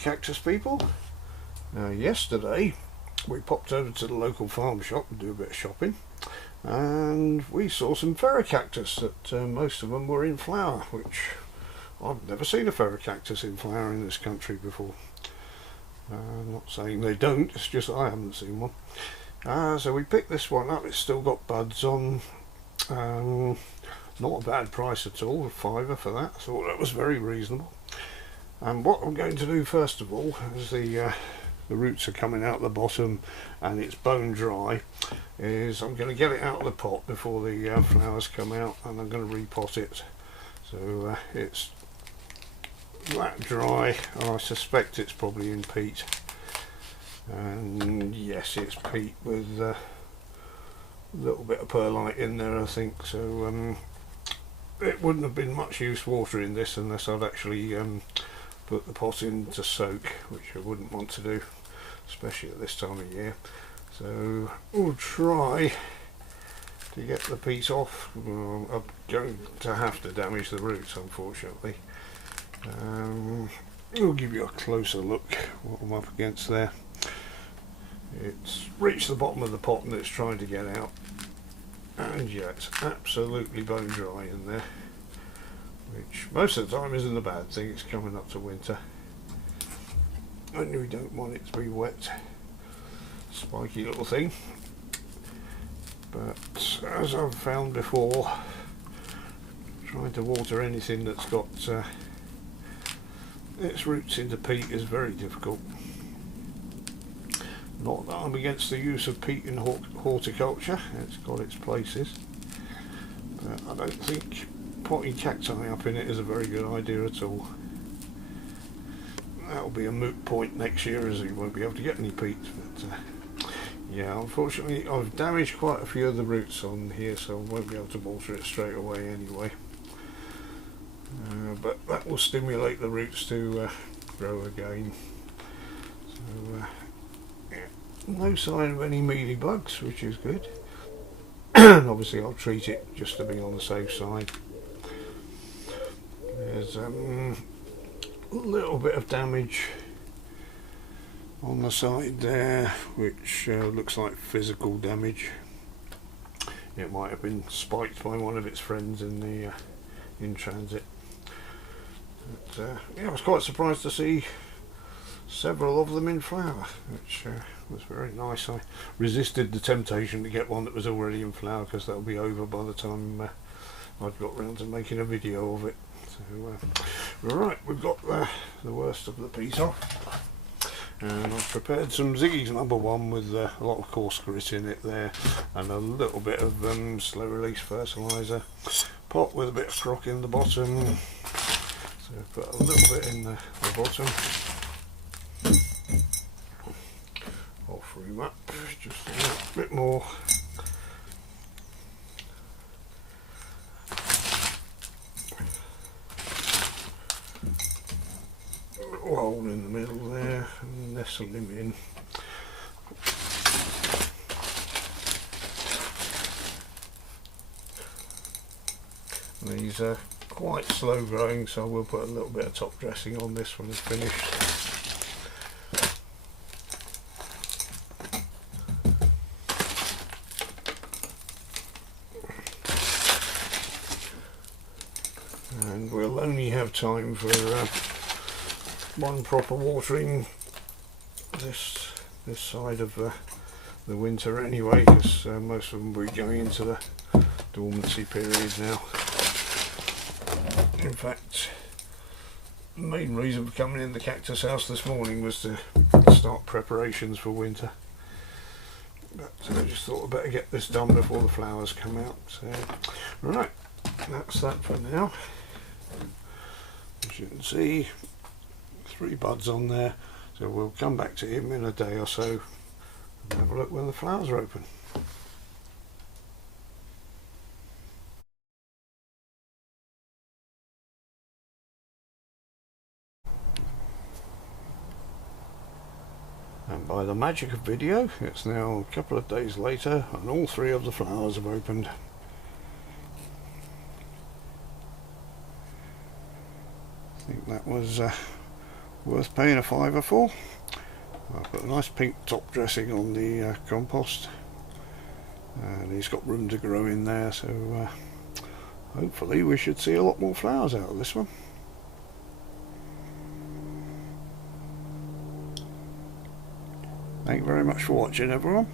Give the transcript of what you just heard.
cactus people. Yesterday we popped over to the local farm shop and do a bit of shopping, and we saw some Ferocactus that most of them were in flower, which I've never seen a Ferocactus in flower in this country before. I'm not saying they don't, it's just I haven't seen one. So we picked this one up. It's still got buds on. Not a bad price at all, a £5 for that. I thought that was very reasonable. And what I'm going to do first of all, as the roots are coming out the bottom and it's bone dry, is I'm going to get it out of the pot before the flowers come out, and I'm going to repot it. So it's that dry. I suspect it's probably in peat. And yes, it's peat with a little bit of perlite in there, I think. So it wouldn't have been much use watering this unless I'd actually put the pot in to soak, which I wouldn't want to do, especially at this time of year. So we'll try to get the peat off. I'm going to have to damage the roots, unfortunately. We'll give you a closer look what I'm up against there. It's reached the bottom of the pot and it's trying to get out, and yeah, it's absolutely bone dry in there, which most of the time isn't a bad thing. It's coming up to winter and we don't want it to be wet. Spiky little thing. But as I've found before, trying to water anything that's got its roots into peat is very difficult. Not that I'm against the use of peat in horticulture, it's got its places, but I don't think potting cacti up in it is a very good idea at all. That'll be a moot point next year, as you won't be able to get any peat. But yeah, unfortunately I've damaged quite a few of the roots on here, so I won't be able to water it straight away anyway. But that will stimulate the roots to grow again. So no sign of any mealybugs, which is good. And obviously I'll treat it just to be on the safe side. There's a little bit of damage on the side there, which looks like physical damage. It might have been spiked by one of its friends in the in transit. But, yeah, I was quite surprised to see several of them in flower, which was very nice. I resisted the temptation to get one that was already in flower, because that'll be over by the time I've got round to making a video of it. So right, we've got the worst of the piece off, and I've prepared some Ziggy's #1 with a lot of coarse grit in it there, and a little bit of slow release fertiliser. Pot with a bit of crock in the bottom, so put a little bit in the bottom. I'll free up just a little bit more. A little hole in the middle there, and nestle him in. These are quite slow growing, so we'll put a little bit of top dressing on this when it's finished. And we'll only have time for one proper watering this side of the winter anyway, because most of them will be going into the dormancy period now. In fact, the main reason for coming in the cactus house this morning was to start preparations for winter. But I just thought I'd better get this done before the flowers come out. So, right, that's that for now. As you can see, 3 buds on there, so we'll come back to him in a day or so and have a look when the flowers are open. And by the magic of video, it's now a couple of days later and all 3 of the flowers have opened. I think that was worth paying a fiver for. I've got a nice pink top dressing on the compost, and he's got room to grow in there, so hopefully we should see a lot more flowers out of this one. Thank you very much for watching, everyone.